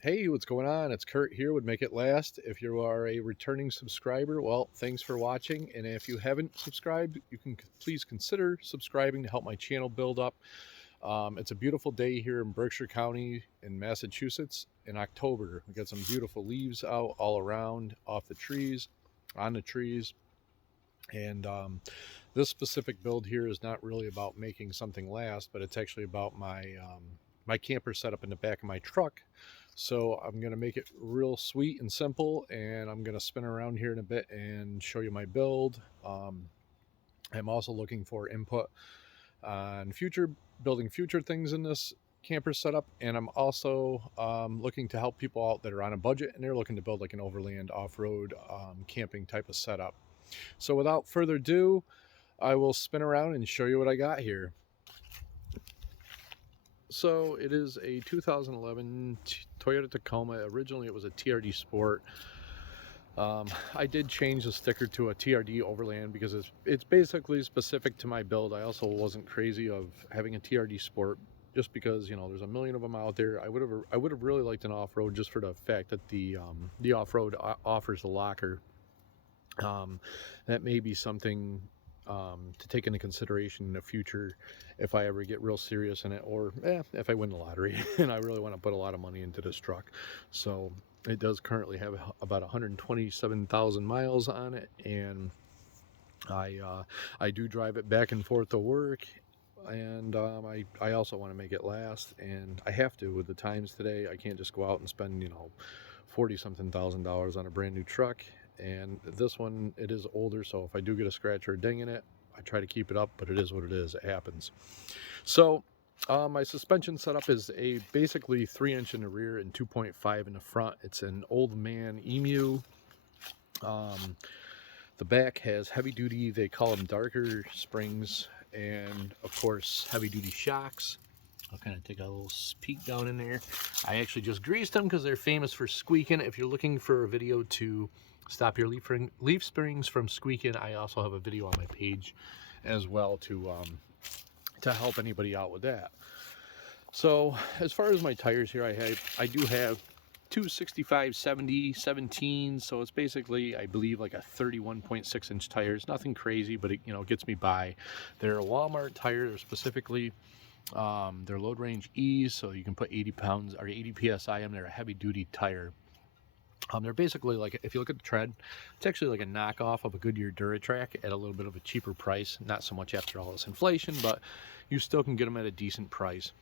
Hey, what's going on? It's Kurt here with Make It Last. If you are a returning subscriber, well, thanks for watching. And if you haven't subscribed, you can please consider subscribing to help my channel build up. It's a beautiful day here in Berkshire County in Massachusetts in October. We got some beautiful leaves out all around, off the trees, on the trees. And this specific build here is not really about making something last, but it's actually about my camper setup in the back of my truck. So I'm going to make it real sweet and simple, and I'm going to spin around here in a bit and show you my build. I'm also looking for input on building future things in this camper setup, and I'm also looking to help people out that are on a budget and they're looking to build like an overland off-road camping type of setup. So without further ado, I will spin around and show you what I got here. So it is a 2011 Toyota Tacoma. Originally it was a TRD Sport. I did change the sticker to a TRD Overland because it's basically specific to my build. I also wasn't crazy of having a TRD Sport just because, you know, there's a million of them out there. I would have really liked an off-road just for the fact that the off-road offers the locker. That may be something to take into consideration in the future if I ever get real serious in it, or if I win the lottery and I really want to put a lot of money into this truck. So it does currently have about 127,000 miles on it, and I do drive it back and forth to work, and I also want to make it last, and I have to with the times today. I can't just go out and spend, you know, 40 something thousand dollars on a brand new truck. And this one, it is older, so if I do get a scratch or a ding in it, I try to keep it up, but it is what it is. It happens. So my suspension setup is a basically 3-inch in the rear and 2.5 in the front. It's an old man Emu. The back has heavy duty, they call them darker springs, and of course heavy duty shocks. I'll kind of take a little peek down in there. I actually just greased them because they're famous for squeaking. If you're looking for a video to stop your leaf springs from squeaking, I also have a video on my page as well to help anybody out with that. So as far as my tires here, I do have two 65/70 17s, so it's basically, I believe, like a 31.6-inch tires. Nothing crazy, but it, you know, gets me by. They're Walmart tires, specifically. They're load range E's, so you can put 80 pounds or 80 psi in. They're a heavy duty tire. They're basically like, if you look at the tread, it's actually like a knockoff of a Goodyear Duratrack at a little bit of a cheaper price. Not so much after all this inflation, but you still can get them at a decent price.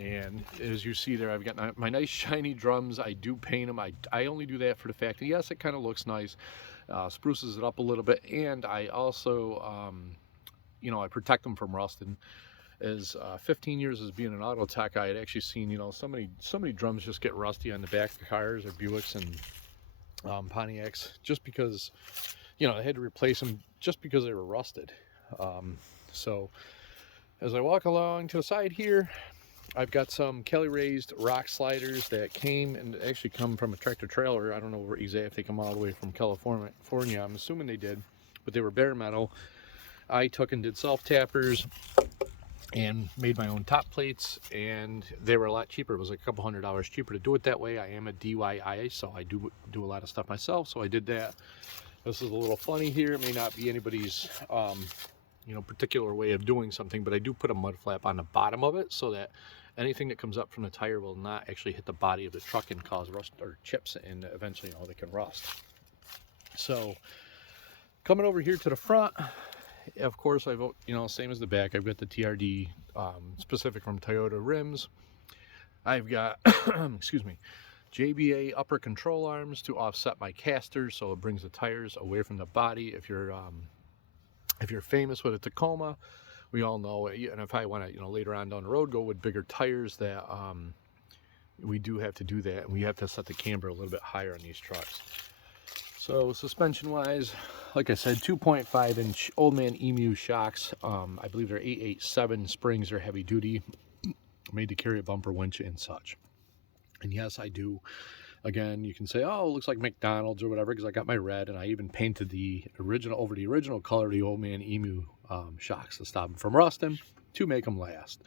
And as you see there, I've got my nice shiny drums. I do paint them. I only do that for the fact that, yes, it kind of looks nice, spruces it up a little bit, and I also, you know, I protect them from rusting. As 15 years as being an auto tech, I had actually seen, you know, so many drums just get rusty on the back of cars or Buicks and Pontiacs, just because, you know, I had to replace them just because they were rusted. So as I walk along to the side here, I've got some Kelly raised rock sliders that came and actually come from a tractor trailer. I don't know exactly if they come all the way from California. I'm assuming they did, but they were bare metal. I took and did self tappers and made my own top plates, and they were a lot cheaper. It was like a couple $100 cheaper to do it that way. I am a DIY, so I do a lot of stuff myself, so I did that. This is a little funny here. It may not be anybody's you know, particular way of doing something, but I do put a mud flap on the bottom of it so that anything that comes up from the tire will not actually hit the body of the truck and cause rust or chips, and eventually, you know, they can rust. So coming over here to the front, of course, I've, you know, same as the back, I've got the TRD specific from Toyota rims. I've got excuse me, JBA upper control arms to offset my casters, so it brings the tires away from the body. If you're famous with a Tacoma, we all know it. And if I want to, you know, later on down the road go with bigger tires, that we do have to do that, and we have to set the camber a little bit higher on these trucks. So suspension wise, like I said, 2.5-inch Old Man Emu shocks. I believe they're 887 springs. Are heavy duty, made to carry a bumper winch and such. And yes, I do. Again, you can say, oh, it looks like McDonald's or whatever, because I got my red, and I even painted the original color of the Old Man Emu shocks to stop them from rusting, to make them last.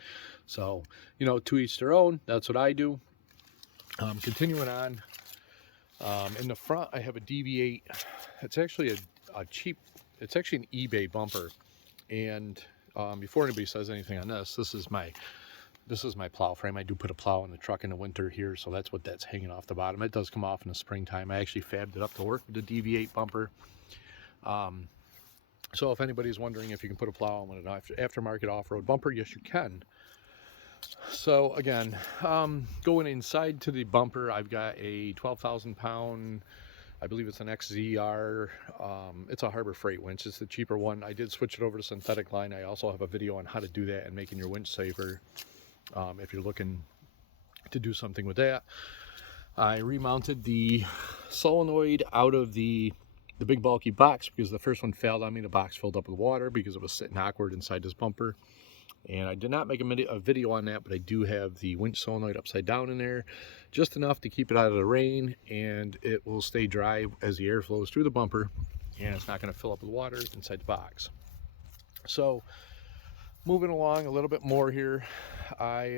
So, you know, to each their own. That's what I do. Continuing on, in the front I have a DV8. It's actually a cheap, it's actually an eBay bumper. And before anybody says anything on this, this is my plow frame. I do put a plow in the truck in the winter here, so that's hanging off the bottom. It does come off in the springtime. I actually fabbed it up to work with the DV8 bumper. So if anybody's wondering if you can put a plow on an aftermarket off-road bumper, yes you can. So again, going inside to the bumper, I've got a 12,000 pound, I believe it's an XZR. It's a Harbor Freight winch. It's the cheaper one. I did switch it over to synthetic line. I also have a video on how to do that and making your winch safer, if you're looking to do something with that. I remounted the solenoid out of the big bulky box because the first one failed on me. The box filled up with water because it was sitting awkward inside this bumper. And I did not make a video on that, but I do have the winch solenoid upside down in there, just enough to keep it out of the rain, and it will stay dry as the air flows through the bumper, and it's not going to fill up with water inside the box. So moving along a little bit more here, I've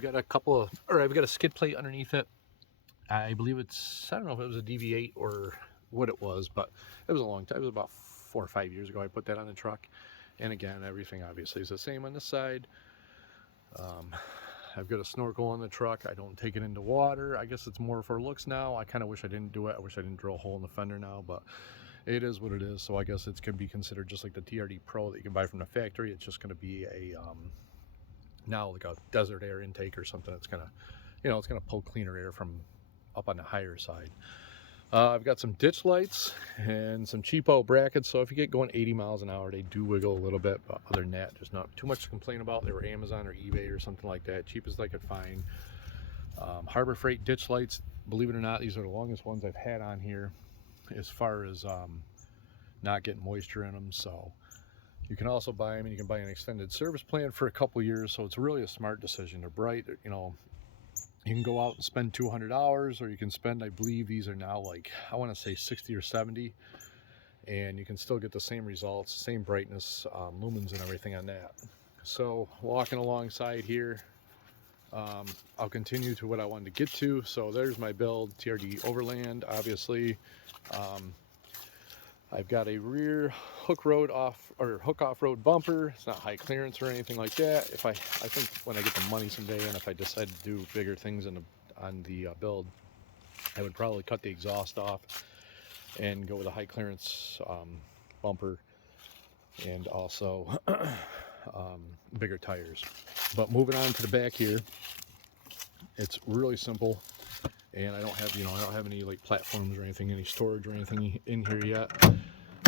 got I've got a skid plate underneath it. I believe it's, I don't know if it was a DV8 or what it was, but it was a long time. It was about 4 or 5 years ago I put that on the truck. And again, everything obviously is the same on this side. I've got a snorkel on the truck. I don't take it into water. I guess it's more for looks now. I kind of wish I didn't do it. I wish I didn't drill a hole in the fender now, but it is what it is. So I guess it can be considered just like the TRD Pro that you can buy from the factory. It's just going to be a now like a desert air intake or something. It's going to, you know, it's going to pull cleaner air from up on the higher side. I've got some ditch lights and some cheapo brackets, so if you get going 80 miles an hour, they do wiggle a little bit, but other than that, there's not too much to complain about. They were Amazon or eBay or something like that, cheap as I could find. Harbor Freight ditch lights, believe it or not, these are the longest ones I've had on here as far as not getting moisture in them. So you can also buy them, and you can buy an extended service plan for a couple years, so it's really a smart decision. They're bright, you know. You can go out and spend $200, or you can spend, I believe these are now like, I want to say 60 or 70, and you can still get the same results, same brightness, lumens and everything on that. So walking alongside here, I'll continue to what I wanted to get to. So there's my build, TRD Overland, obviously. I've got a rear hook off-road bumper. It's not high clearance or anything like that. I think when I get the money someday, and if I decide to do bigger things on the build, I would probably cut the exhaust off and go with a high clearance bumper, and also bigger tires. But moving on to the back here, it's really simple. And I don't have any like platforms or anything, any storage or anything in here yet.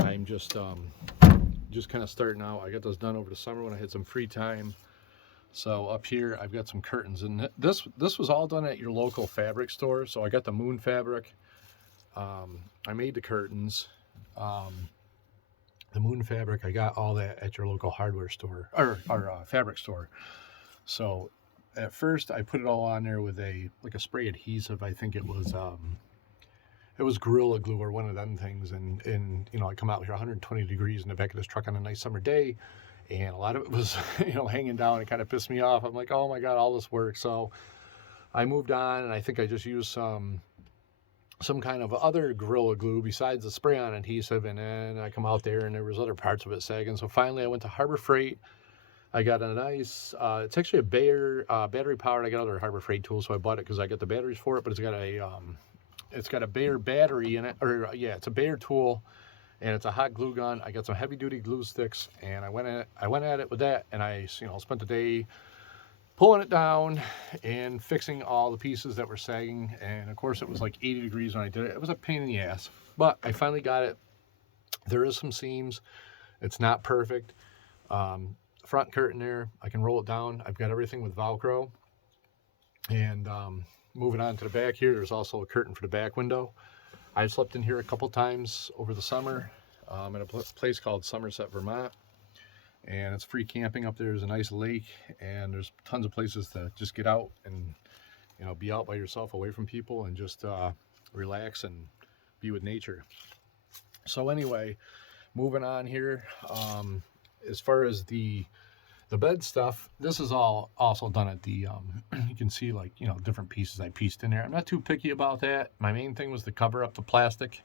I'm just kind of starting out. I got those done over the summer when I had some free time. So up here I've got some curtains, and this was all done at your local fabric store. So I got the Moon fabric. I made the curtains. The Moon fabric, I got all that at your local hardware store or fabric store. So at first I put it all on there with a spray adhesive. I think it was Gorilla Glue or one of them things, and you know, I come out here 120 degrees in the back of this truck on a nice summer day, and a lot of it was you know, hanging down. It kind of pissed me off. I'm like, oh my god, all this work. So I moved on, and I think I just used some kind of other Gorilla Glue besides the spray-on adhesive, and then I come out there and there was other parts of it sagging. So finally I went to Harbor Freight. I got a nice, it's actually a Bayer battery powered. I got other Harbor Freight tools, so I bought it because I got the batteries for it, but it's got a Bayer battery in it, or yeah, it's a Bayer tool, and it's a hot glue gun. I got some heavy duty glue sticks, and I went at it with that, and I spent the day pulling it down and fixing all the pieces that were sagging. And of course it was like 80 degrees when I did it. It was a pain in the ass, but I finally got it. There is some seams. It's not perfect. Front curtain there, I can roll it down. I've got everything with Velcro. And moving on to the back here, there's also a curtain for the back window. I've slept in here a couple times over the summer at a place called Somerset, Vermont. And it's free camping up there. There's a nice lake, and there's tons of places to just get out and, you know, be out by yourself, away from people, and just relax and be with nature. So anyway, moving on here, as far as the The bed stuff, this is all also done at the, you can see like, you know, different pieces I pieced in there. I'm not too picky about that. My main thing was to cover up the plastic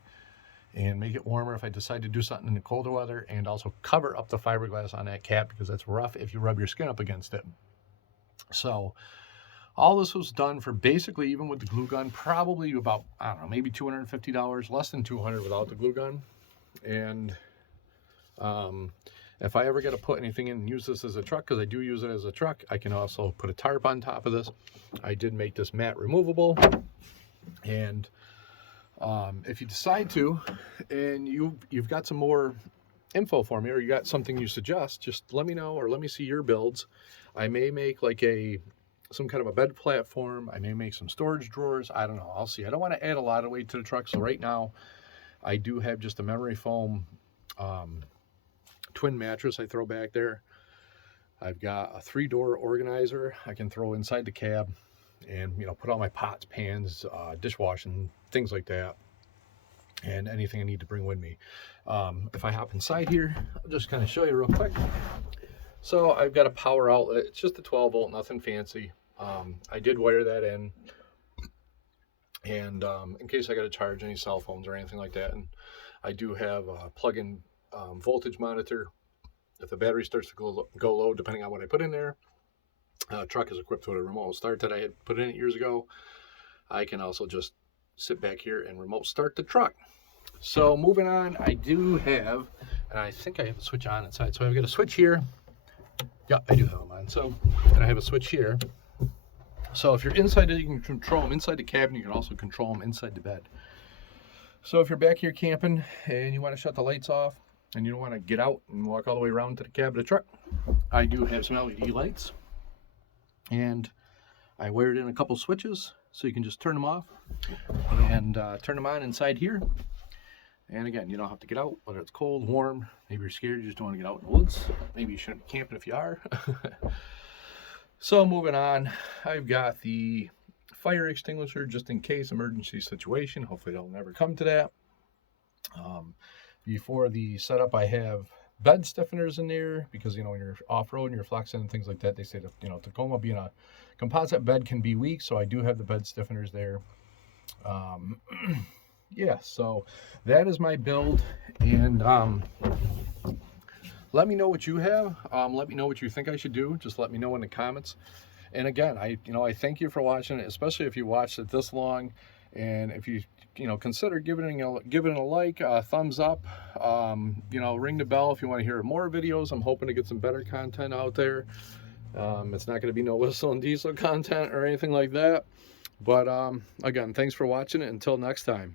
and make it warmer if I decide to do something in the colder weather, and also cover up the fiberglass on that cap because that's rough if you rub your skin up against it. So all this was done for basically, even with the glue gun, probably about, I don't know, maybe $250, less than $200 without the glue gun. And if I ever get to put anything in and use this as a truck, because I do use it as a truck, I can also put a tarp on top of this. I did make this mat removable. And if you decide to, and you've got some more info for me, or you got something you suggest, just let me know, or let me see your builds. I may make like some kind of a bed platform. I may make some storage drawers. I don't know. I'll see. I don't want to add a lot of weight to the truck. So right now I do have just a memory foam twin mattress I throw back there. I've got a 3-door organizer I can throw inside the cab, and, you know, put all my pots, pans, dishwashing, things like that, and anything I need to bring with me. If I hop inside here, I'll just kind of show you real quick. So I've got a power outlet. It's just a 12-volt, nothing fancy. I did wire that in, and in case I got to charge any cell phones or anything like that. And I do have a plug-in voltage monitor. If the battery starts to go low, depending on what I put in there, truck is equipped with a remote start that I had put in it years ago. I can also just sit back here and remote start the truck. So moving on, I do have, and I think I have a switch on inside. So I've got a switch here. Yeah, I do have them on. So, and I have a switch here. So if you're inside it, you can control them inside the cabin. You can also control them inside the bed. So if you're back here camping and you want to shut the lights off and you don't want to get out and walk all the way around to the cab of the truck, I do have some LED lights. And I wired in a couple switches so you can just turn them off and turn them on inside here. And again, you don't have to get out, whether it's cold, warm, maybe you're scared, you just don't want to get out in the woods. Maybe you shouldn't be camping if you are. So moving on, I've got the fire extinguisher just in case emergency situation. Hopefully it'll never come to that. Before the setup, I have bed stiffeners in there because, you know, when you're off-road and you're flexing and things like that, they say that, you know, Tacoma being a composite bed can be weak, so I do have the bed stiffeners there. Yeah, so that is my build, and let me know what you have. Let me know what you think I should do. Just let me know in the comments. And again, I thank you for watching it, especially if you watched it this long. And if you consider giving it a like, thumbs up, ring the bell if you want to hear more videos. I'm hoping to get some better content out there. It's not going to be no whistle and diesel content or anything like that. But again, thanks for watching it. Until next time.